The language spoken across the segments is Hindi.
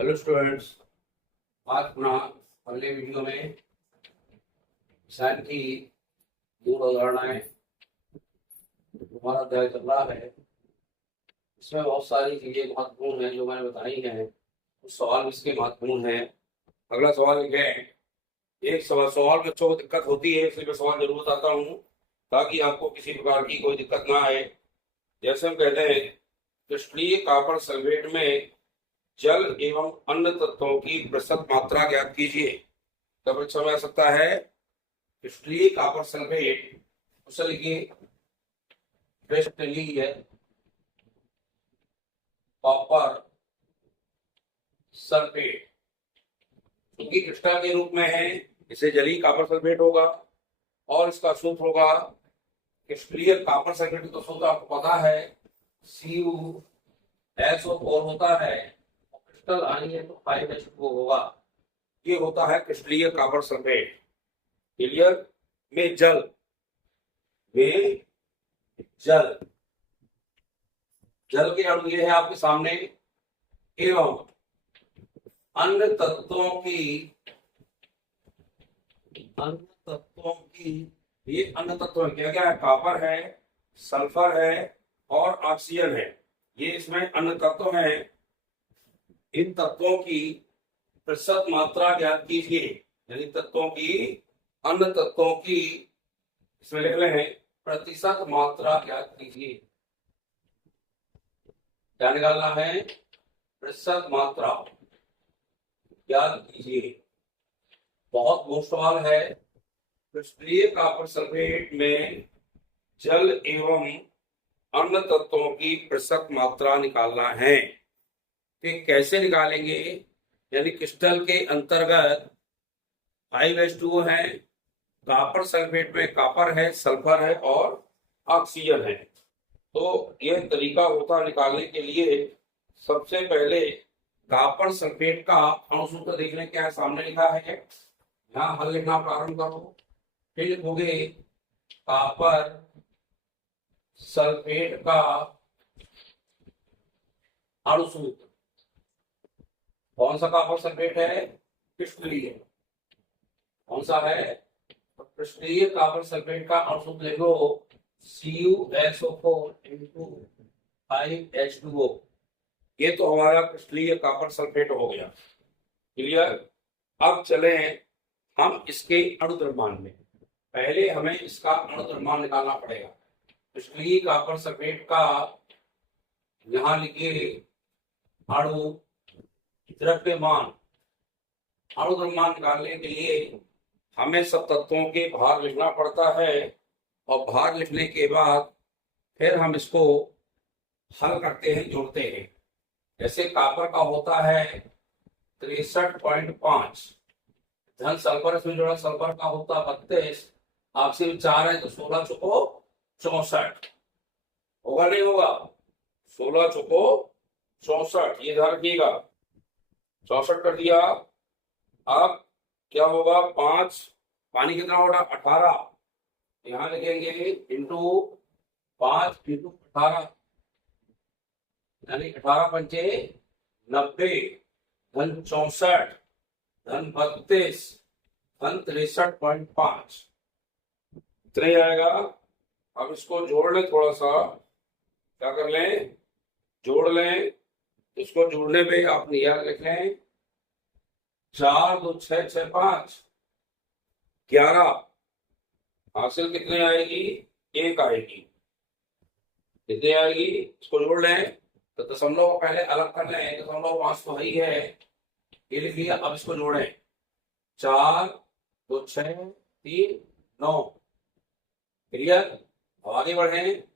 Hello students. आज अपना अगले वीडियो में रसायन की मूल अवधारणाएं हमारा अध्याय चल रहा है। इसमें बहुत सारी चीजें महत्वपूर्ण हैं जो मैंने बताई हैं। कुछ सवाल इसके महत्वपूर्ण हैं। अगला सवाल ये है, एक सवाल बच्चों को दिक्कत होती है, इसलिए मैं सवाल जरूर बताता हूँ ताकि आपको किसी प्रकार की कोई दिक्कत ना आए। जैसे हम कहते हैं, क्रिस्टलीय कॉपर सल्फेट में जल एवं अन्य तत्वों की प्रतिशत मात्रा ज्ञात कीजिए। तब परीक्षा में आ सकता है क्रिस्टलीय कॉपर सल्फेट, उसे लिखिए क्रिस्टलीय कॉपर सल्फेट। क्योंकि क्रिस्टल के रूप में है, इसे जलीय कॉपर सल्फेट होगा और इसका सूत्र होगा क्रिस्टलीय कॉपर सल्फेट। तो सूत्र आपको पता है, CuSO4 होता है, क्रिस्टल आएंगे तो 5H2O होगा। ये होता है क्रिस्टलीय कॉपर सल्फेट। क्लियर? में जल के अणु ये है आपके सामने, एवं अन्य तत्वों की ये अन्य तत्व क्या क्या है? कॉपर है, सल्फर है और ऑक्सीजन है। ये इसमें अन्य तत्व हैं। इन तत्वों की प्रतिशत मात्रा ज्ञात कीजिए। यानी अन्य तत्वों की इसमें लिख रहे हैं प्रतिशत मात्रा ज्ञात कीजिए। क्या निकालना है? प्रतिशत मात्रा ज्ञात कीजिए। बहुत मुश्किल सवाल है। क्रिस्टलीय कॉपर सल्फेट में जल एवं अन्य तत्वों की प्रतिशत मात्रा निकालना है। तो कैसे निकालेंगे? यानी क्रिस्टल के अंतर्गत 5H2O है, कॉपर सल्फेट में कॉपर है, सल्फर है और ऑक्सीजन है। तो यह तरीका होता निकालने के लिए, सबसे पहले कॉपर सल्फेट का अणु सूत्र देख लें। क्या सामने लिखा है, यहाँ हल लिखना प्रारंभ करो। फिर लिखोगे कॉपर सल्फेट का अणु सूत्र। कौन सा कॉपर सल्फेट है? क्रिस्टलीय। कौन सा है? क्रिस्टलीय कॉपर सल्फेट का अणु सूत्र लिख लो, CuSO4 5H2O। ये तो हमारा क्रिस्टलीय कॉपर सल्फेट हो गया। क्लियर? अब चले हम इसके अणुद्रव्यमान में। पहले हमें इसका अणुद्रव्यमान निकालना पड़ेगा। क्रिस्टलीय कॉपर सल्फेट का यहां लिखिए अणु द्रव्यमान। अणुद्रव्यमान निकालने के लिए हमें सब तत्वों के भार लिखना पड़ता है, और भार लिखने के बाद फिर हम इसको हल करते हैं, जोड़ते हैं। जैसे कॉपर का होता है 63.5, धन सल्फर इसमें जोड़ा, सल्फर का होता है 32, ऑक्सीजन 4 है तो 16 चुको 64 होगा, नहीं होगा? 16 चुको 64, ये ध्यान रखिएगा। 64 कर दिया। अब क्या होगा? 5 पानी कितना होगा? 18। यहां लिखेंगे इंटू 5 इंटू 18, यानी 18 पंचे 90, धन 64, धन 32, धन 63.5, इतना ही आएगा। अब इसको जोड़ लें, थोड़ा सा क्या कर लें, जोड़ लें। इसको जोड़ने में आप नियम लिख लें, 4 2 6 6 5 11, हासिल कितने आएगी? 1 आएगी। कितने आएगी? इसको जोड़ लें तो दशमलव पहले अलग कर लें, 5 तो वही है, ये लिख लिया। अब इसको जोड़ें, 4 2 6 3 9। क्लियर? अब आगे बढ़े,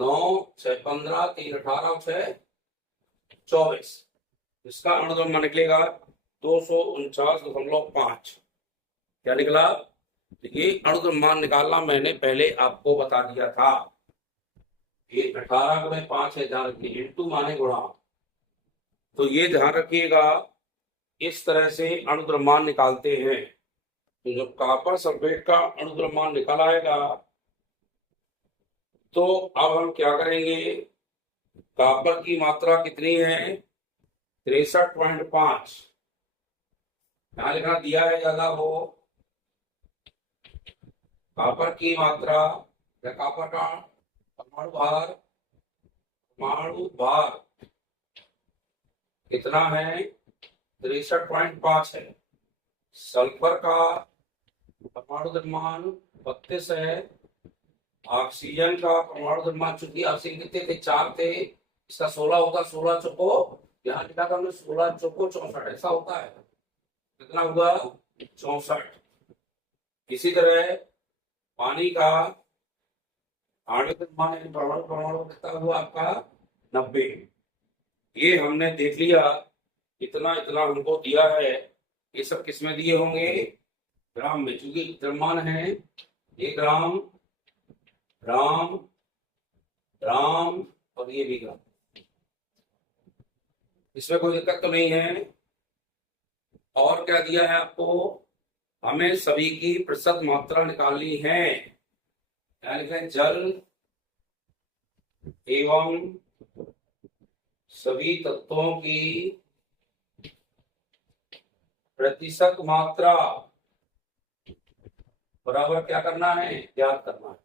9 6 15 3 18 6 24। इसका अणुद्रव्यमान निकलेगा 249.5। क्या निकला? ये अणुद्रव्यमान निकालना मैंने पहले आपको बता दिया था। ये 18 गुणे 5 है, ध्यान रखिए, इंटू माने गुणा। तो ये ध्यान रखिएगा, इस तरह से अणुद्रव्यमान निकालते हैं। तो जब कॉपर सल्फेट का अणुद्रव्यमान निकल आएगा तो अब हम क्या करेंगे? कॉपर की मात्रा कितनी है? 63.5। यहाँ लिखना दिया है ज्यादा वो कॉपर की मात्रा या कॉपर का परमाणु भार कितना है? 63.5 है। सल्फर का परमाणु द्रव्यमान 32 है। ऑक्सीजन का परमाणु द्रव्यमान, चूंकि ऑक्सीजन कितने थे? 4 थे, इसका 16 होगा। 16 चौको, यहाँ लिखा था हमने 16 चौको 64, ऐसा होता है। कितना हुआ? 64। इसी तरह पानी का आणविक द्रव्यमान परमाणु कितना हुआ आपका? 90। ये हमने देख लिया, इतना इतना हमको दिया है। ये सब किसमें दिए होंगे? ग्राम में, चूंकि द्रव्यमान है ये ग्राम, ग्राम, ग्राम और ये भी ग्राम। इसमें कोई दिक्कत तो नहीं है। और क्या दिया है आपको? हमें सभी की प्रतिशत मात्रा निकालनी है। क्या लिखा है? जल एवं सभी तत्वों की प्रतिशत मात्रा बराबर क्या करना है? ज्ञात करना है।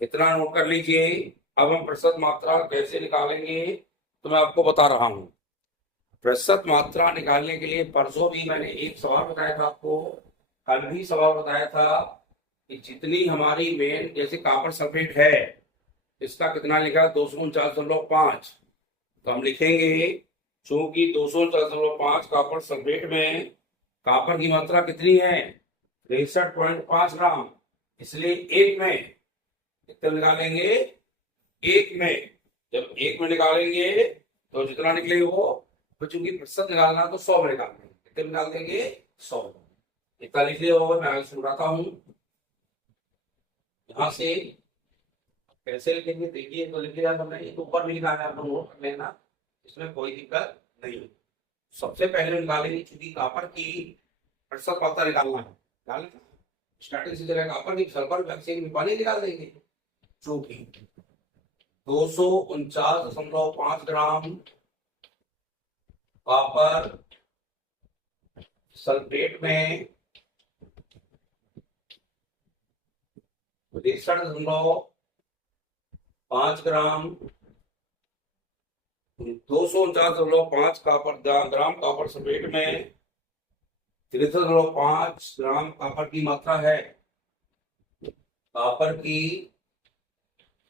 इतना नोट कर लीजिए। अब हम प्रतिशत मात्रा कैसे निकालेंगे तो मैं आपको बता रहा हूं। प्रतिशत मात्रा निकालने के लिए परसों भी मैंने एक सवाल बताया था आपको, कल भी सवाल बताया था कि जितनी हमारी मेन, जैसे कॉपर सल्फेट है, इसका कितना लिखा? 249.5। तो हम लिखेंगे चूंकि 249.5 कॉपर सल्फेट में कॉपर की मात्रा कितनी है? 63.5 ग्राम। इसलिए एक में कितना निकालेंगे? एक में। जब एक में निकालेंगे तो जितना निकले वो, तो चूंकि प्रतिशत निकालना तो 100 में निकालेंगे। कितने निकाल देंगे? 100। इतना लिख लिया होगा, मैं आगे सुनाता हूं। यहां से कैसे लिखेंगे देखिए, तो लिख लिया हमने, एक ऊपर भी लिखा है, आप नोट कर लेना, इसमें कोई दिक्कत नहीं। सबसे पहले निकालेंगे, चूंकि कॉपर की प्रतिशत मात्रा निकालना है, निकाल स्टार्टिंग से जगह कॉपर की सल्फर वैक्सीन में पानी निकाल देंगे। चूंकि 249.5 ग्राम कॉपर सल्फेट में 63.5 ग्राम, 249.5 ग्राम कॉपर सल्फेट में 63.5 ग्राम कॉपर की मात्रा है। कॉपर की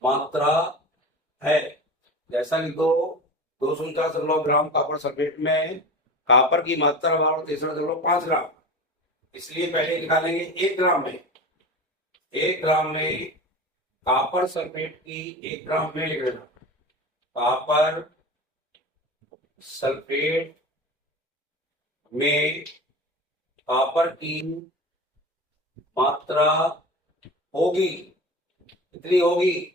मात्रा है, जैसा कि 249 ग्राम कॉपर सल्फेट में कॉपर की मात्रा 63.5 ग्राम। इसलिए पहले निकालेंगे 1 ग्राम में। 1 ग्राम में कॉपर सल्फेट की 1 ग्राम में लिख लेना, कॉपर सल्फेट में कॉपर की मात्रा होगी, कितनी होगी?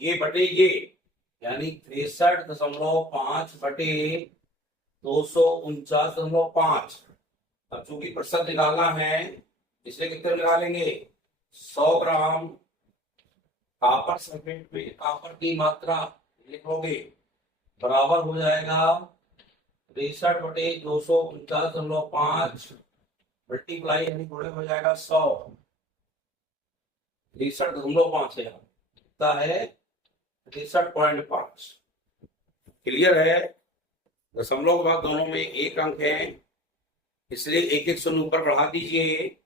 ये बटे ये, यानी 63.5 बटे 249.5। अब चूंकि प्रतिशत निकालना है, इसलिए कितने निकालेंगे? 100 ग्राम कॉपर सल्फेट में कॉपर की मात्रा लिखोगे, बराबर हो जाएगा 63 बटे 249.5 मल्टीप्लाई, यानी गुणे हो जाएगा 100। 63.5 है 63.5। क्लियर है? दशमलव के बाद दोनों में एक अंक है, इसलिए एक एक शून्य ऊपर बढ़ा दीजिए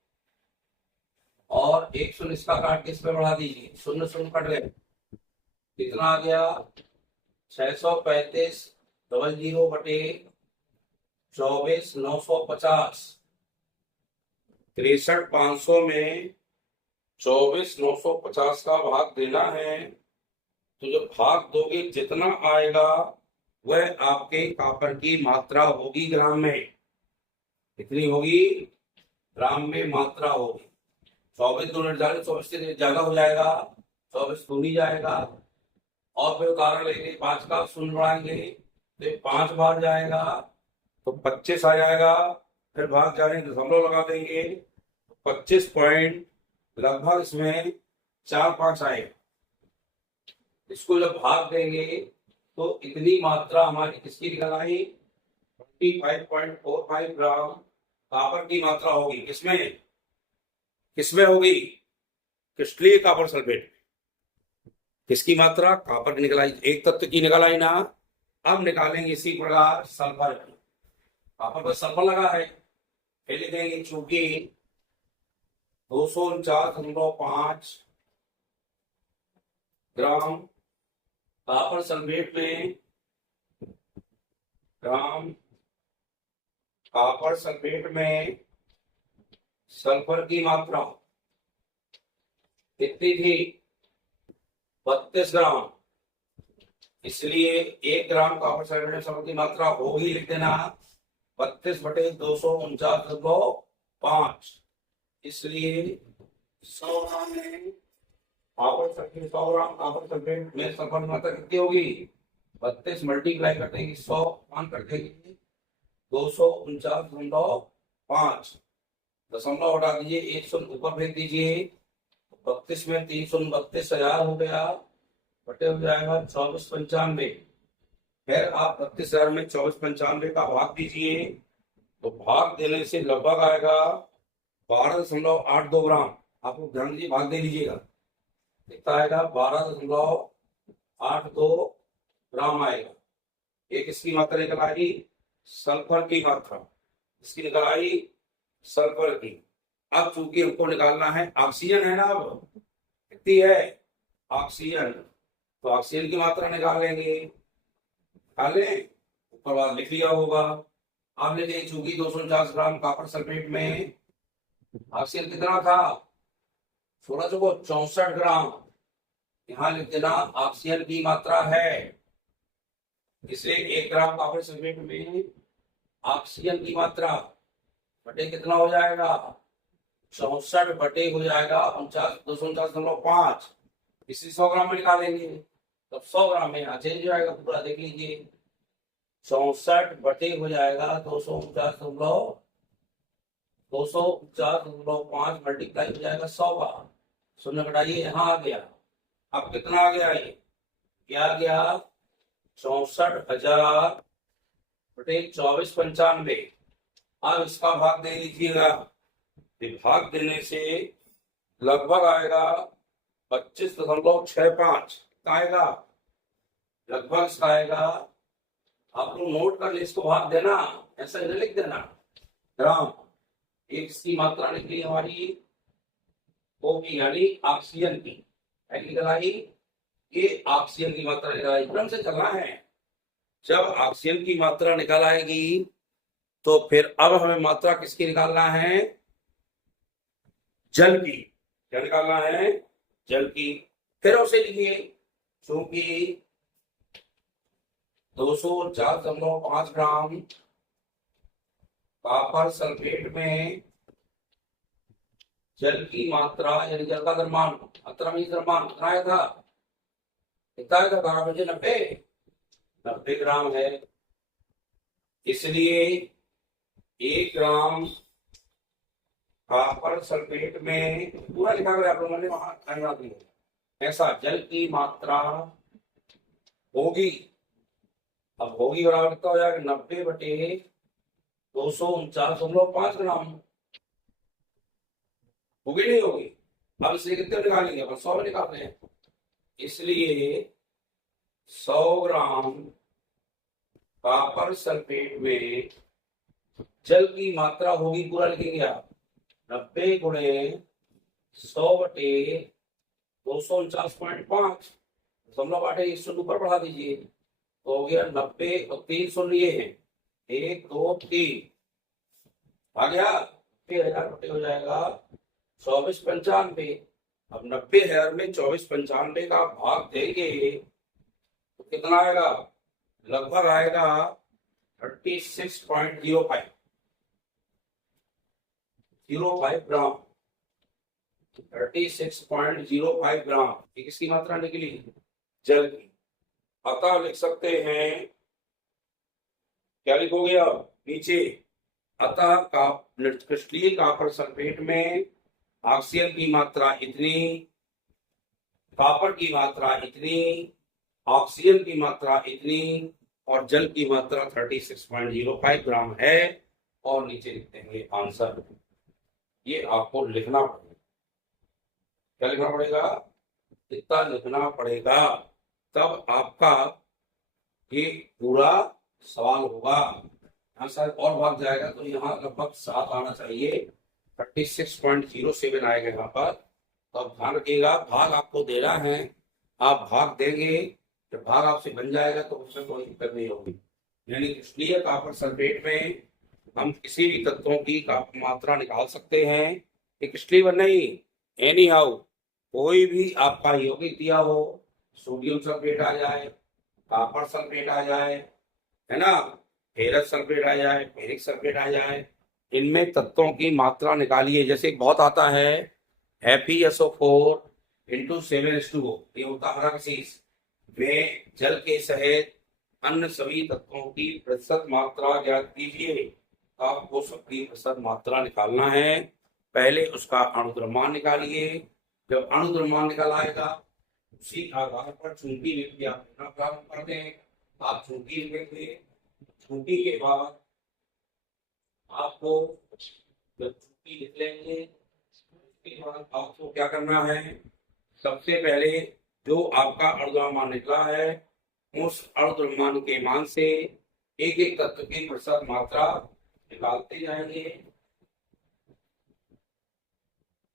और एक शून्य इसका काट के इस पर बढ़ा दीजिए। शून्य शून्य कट गए, कितना आ गया? 635.00 बटे 24,950। 63,500 में 24,950 का भाग देना है। तो जो भाग दोगे जितना आएगा वह आपके कॉपर की मात्रा होगी ग्राम में। कितनी होगी? ग्राम में मात्रा होगी। 24 दूनी 24 से ज्यादा हो जाएगा, 24 दूनी जाएगा, और फिर उदाहरण लेंगे 5 का शून्य बढ़ाएंगे तो 5 बार जाएगा तो 25 आ जाएगा। फिर भाग जाने दशमलव लगा देंगे तो 25 पॉइंट लगभग इसमें 4-5 आएगा। इसको जब भाग देंगे तो इतनी मात्रा हमारी किसकी निकल आई? 55.45 ग्राम कॉपर की मात्रा होगी। किसमें किसमें होगी? क्रिस्टलीय कॉपर सल्फेट। किसकी मात्रा? कॉपर की निकल आई, एक तत्व की निकल आई ना। अब निकालेंगे इसी प्रकार सल्फर की। कॉपर पर सल्फर लगा है, फिर लिखेंगे चूंकि 249.5 ग्राम कॉपर सल्फेट में सल्फर की मात्रा कितनी थी? 32 ग्राम। इसलिए 1 ग्राम कॉपर सल्फेट में सल्फर की मात्रा होगी, लिख देना 32/249.5। इसलिए 100 ग्राम में copper sulphate 100 gram copper sulphate में सल्फर की मात्रा कितनी होगी? 32 मल्टीप्लाई कर देंगे 100 मान कर देंगे 249.5। दशमलव हटा दीजिए, एक शून्य ऊपर फेंक दीजिए, 32 में 332,000 हो गया, बटे हो जाएगा 2495। फिर आप 32,000 में 2495 का भाग दीजिए, तो भाग देने से लगभग आएगा 12.82 ग्राम। आपको ध्यान दीजिए, भाग दे लीजिएगा, कितना आएगा? 12.82 ग्राम आएगा। एक इसकी मात्रा निकल आई सल्फर की मात्रा, इसकी निकल आई सल्फर की। अब चूंकि हमको निकालना है ऑक्सीजन है ना, अब कितनी है ऑक्सीजन, तो ऑक्सीजन की मात्रा निकाल लेंगे। ऊपर बाद लिख लिया होगा। अब लिखे चूंकि 249 ग्राम कॉपर सल्फेट में ऑक्सीजन कितना था? 64 ग्राम। यहाँ लिख देना ऑक्सीजन की मात्रा है। इसलिए 1 ग्राम कॉपर सल्फेट में ऑक्सीजन की मात्रा बटे कितना हो जाएगा? 64 बटे हो जाएगा 249.5। इसी 100 ग्राम में निकालेंगे, तब 100 ग्राम में यहाँ चेंज हो जाएगा पूरा, देख लीजिए 64 बटे हो जाएगा 249.5 मल्टीप्लाई हो जाएगा 100 का, शून्य घटाइए, यहाँ आ गया। अब कितना आ गया? ये क्या आ गया? 64,000 बटे 2495। अब इसका भाग दे लीजिएगा, भाग देने से लगभग आएगा 25.65 आएगा, लगभग इसका आएगा। आप लोग नोट कर ले, इसको भाग देना, ऐसा इधर लिख देना ग्राम। एक इसकी मात्रा निकली हमारी होगी, यानी ऑक्सीजन की निकल आई, ये ऑक्सीजन की मात्रा निकल आई। क्रम से चलना है, जब ऑक्सीजन की मात्रा निकल आएगी तो फिर अब हमें मात्रा किसकी निकालना है? जल की। क्या निकालना है? जल की। फिर उसे लिखिए, क्योंकि 204.5 ग्राम कॉपर सल्फेट में जल की मात्रा यानी जल का द्रव्यमान, मात्रा में द्रव्यमान कितना आया था? कितना आया था? 90 ग्राम है। इसलिए 1 ग्राम कॉपर सल्फेट में पूरा लिखा गया आप लोगों ने, वहां ऐसा जल की मात्रा होगी। अब होगी बराबर कितना हो जाएगा? 90 बटे 249.5 ग्राम। होगी नहीं होगी? अब इसलिए कितने निकालेंगे? अपन 100 में निकालते हैं। इसलिए 100 ग्राम कॉपर सल्फेट में जल की मात्रा होगी, पूरा लिखेंगे आप, 90 गुणे 100 बटे 249.5, दशमलव 8 100 ऊपर बढ़ा दीजिए, तो हो गया 90 और 3 शून्य ये है, 1 2 3 आ गया। 90,000 बटे हो जाएगा 2495। अब 90,000 में 2495 का भाग देंगे तो कितना आएगा? लगभग आएगा 36.05 ग्राम। 36.05 ग्राम ये किसकी मात्रा निकली? जल की। अतः लिख सकते हैं, क्या लिखोगे आप नीचे? अतः क्रिस्टलीय कॉपर सल्फेट में ऑक्सीजन की मात्रा इतनी, कॉपर की मात्रा इतनी, ऑक्सीजन की मात्रा इतनी, और जल की मात्रा 36.05 ग्राम है। और नीचे लिख देंगे आंसर। ये आपको लिखना पड़ेगा। क्या लिखना पड़ेगा? इतना लिखना पड़ेगा, तब आपका ये पूरा सवाल होगा। यहाँ शायद और भाग जाएगा तो यहाँ लगभग 7 आना चाहिए। 36.07 आएगा यहाँ पर। तो अब ध्यान रखिएगा, भाग आपको देना है, आप भाग देंगे। जब भाग आपसे बन जाएगा तो उसमें कोई दिक्कत नहीं होगी। यानी इसलिए कॉपर सल्फेट में हम किसी भी तत्वों की मात्रा निकाल सकते हैं। एक स्लीवर नहीं, एनी हाउ कोई भी आपका यौगिक दिया हो, सोडियम सल्फेट आ जाए, कॉपर सल्फेट आ जाए, है ना, फेरस सल्फेट आ जाए, फेरिक सल्फेट आ जाए, इनमें तत्वों की मात्रा निकालिए। जैसे बहुत आता है FeSO4 इंटू 7H2O, ये होता है हराक्सीस। वे जल के सहित अन्य सभी तत्वों की प्रतिशत मात्रा ज्ञात कीजिए। आपको सबकी प्रतिशत मात्रा निकालना है। पहले उसका अणुद्रव्यमान निकालिए। जब अणुद्रव्यमान निकल आएगा, उसी आधार पर चुंबकीय विक्रिया करना प्रारंभ कर दें। आप चुंबकीय लिखेंगे, चुंबकीय के बाद आपको जब चुंबकीय लिख लेंगे, उसके बाद आपको क्या करना है? सबसे पहले जो आपका अणुद्रव्यमान निकला है, उस अणुद्रव्यमान के मान से एक एक तत्व की प्रतिशत मात्रा निकालते जाएंगे।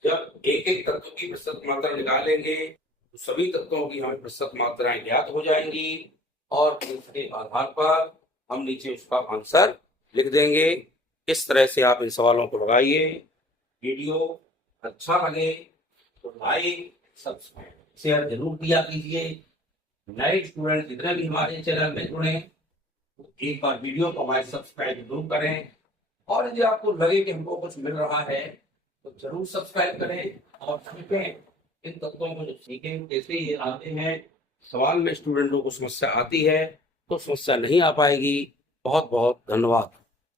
जब एक एक तत्व की प्रतिशत मात्रा निकालेंगे तो सभी तत्वों की हमें प्रतिशत मात्राएं ज्ञात हो जाएंगी और इसके आधार पर हम नीचे उसका आंसर लिख देंगे। इस तरह से आप इन सवालों को लगाइए। वीडियो अच्छा लगे तो लाइक सब्सक्राइब शेयर जरूर किया कीजिए। नए स्टूडेंट जितने भी हमारे चैनल में जुड़े, एक बार वीडियो को हमारे सब्सक्राइब जरूर करें। और यदि आपको लगे कि हमको कुछ मिल रहा है तो जरूर सब्सक्राइब करें और सीखें इन तत्वों को। जो सीखें जैसे ये आते हैं सवाल में, स्टूडेंटों को समस्या आती है तो समस्या नहीं आ पाएगी। बहुत बहुत धन्यवाद।